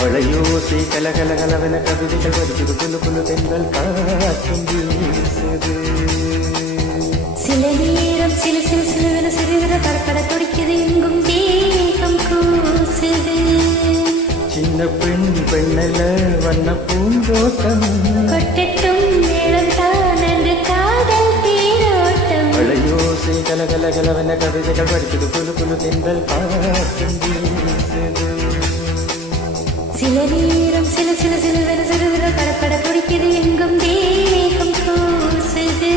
வளையோசை கலகலகலவென கவிதைகள் வருகிறது குழு குழு தென்றல் காற்றும் வீசுது. சில நேரம் சிலு சிலு சிலுவென சிறுவிர படப்பட துடிக்குது எங்கும் தேகம் கூசுது. சின்ன பெண் பெண்ணல்ல வண்ண பூந்தோட்டம் கொட்டட்டும் மேளம் தான் என்று காதல் தேரோட்டம். வளையோசை கலகலகலவென கவிதைகள் வருகிறது குழு குழு தென்றல் காற்றும் வீசுது. சில நேரம் சில சில சிலுவென சிறுவிர படப்பட துடிக்குது எங்கும் தேகம் கூசுது.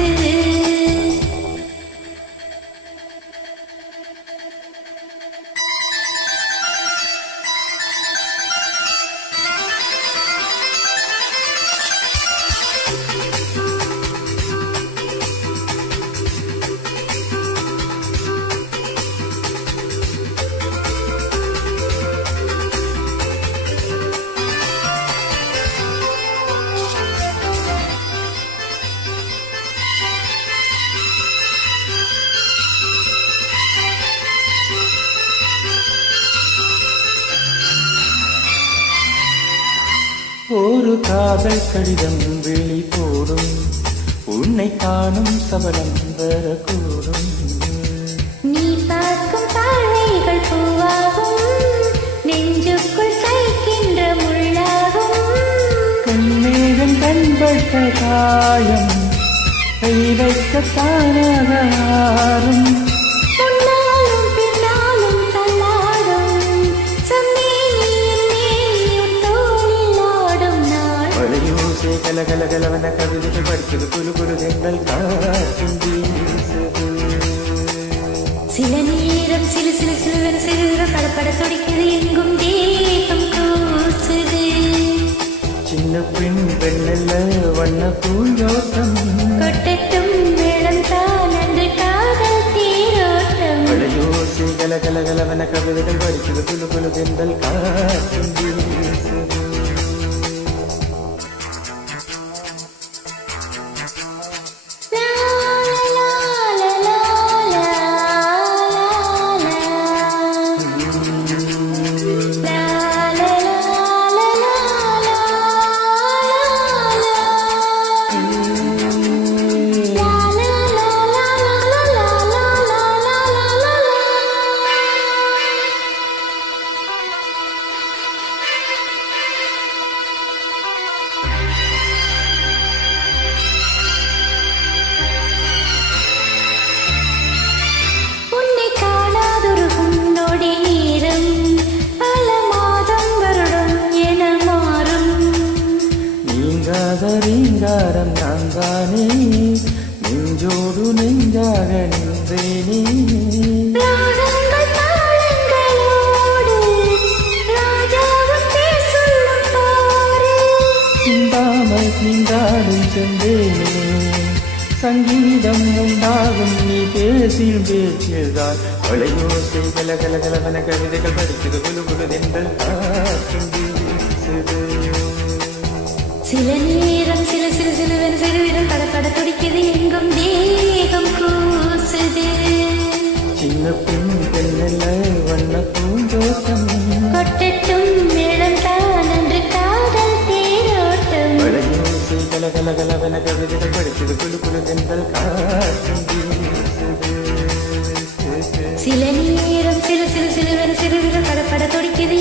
ஒரு காதல் கடிதம் வெளி போடும் உன்னை காணும் சபலம் வரக்கூடும். நீ பார்க்கும் பார்வைகள் பூவாகும் நெஞ்சுக்குள் தைக்கின்ற முள்ளாகும். கண்ணேகம் கண்பட்ட காயம் கை வைக்கத்தானாக ஆறும். முன்னாலும் பின்னாலும் தள்ளாடும் சம்மேனியின் மேனியும் தோளில் ஆடும் நாள். வளையோசை கலகலகலவென கவிதைகள் படிக்கிறது குழு குழு தென்றல் காற்றும் வீசுது. சில நேரம் சிலு சிலு சிலுவென சிறுவிர படப்பட துடிக்குது எங்கும் தேகம் கூசுது. சின்ன பெண் பெண்ணல்ல வண்ண பூந்தோட்டம் கொட்டட்டும் மேளம் தான் என்று காதல் தேரோட்டம். வளையோசை கலகலகலவென கவிதைகள் படிக்கிறது குழு குழு தென்றல் காற்றும் வீசுது. ரீங்காரம் நான் தானே நெஞ்சோடு நெஞ்சாக நின்றேனே. சிந்தாமல் நீங்காடும் சென்றேனே சங்கீதம் உண்டாகும் நீ பேசில் பேசியதால். வளையோசை கலகலகலவென கவிதைகள் படிக்கிறது குழு குழு தென்றல் காற்றும் வீசுது. சில நேரம் சில சிறு சிலுவென சிறுவிரல் படப்பட துடிக்குது எங்கும் தேகம் கூசுது. சின்ன பெண் பெண்ணல்ல வண்ண பூந்தோட்டம் கொட்டட்டும் மேளம் தான் என்று காதல் தேரோட்டம். வளையோசை கலகலகலவென கவிதைகள் படிக்கிறது குழு குழு தென்றல் காற்றும் வீசுது. சில நேரம் சில சிறு சிலுவென சிறுவிரல் படப்பட துடிக்குது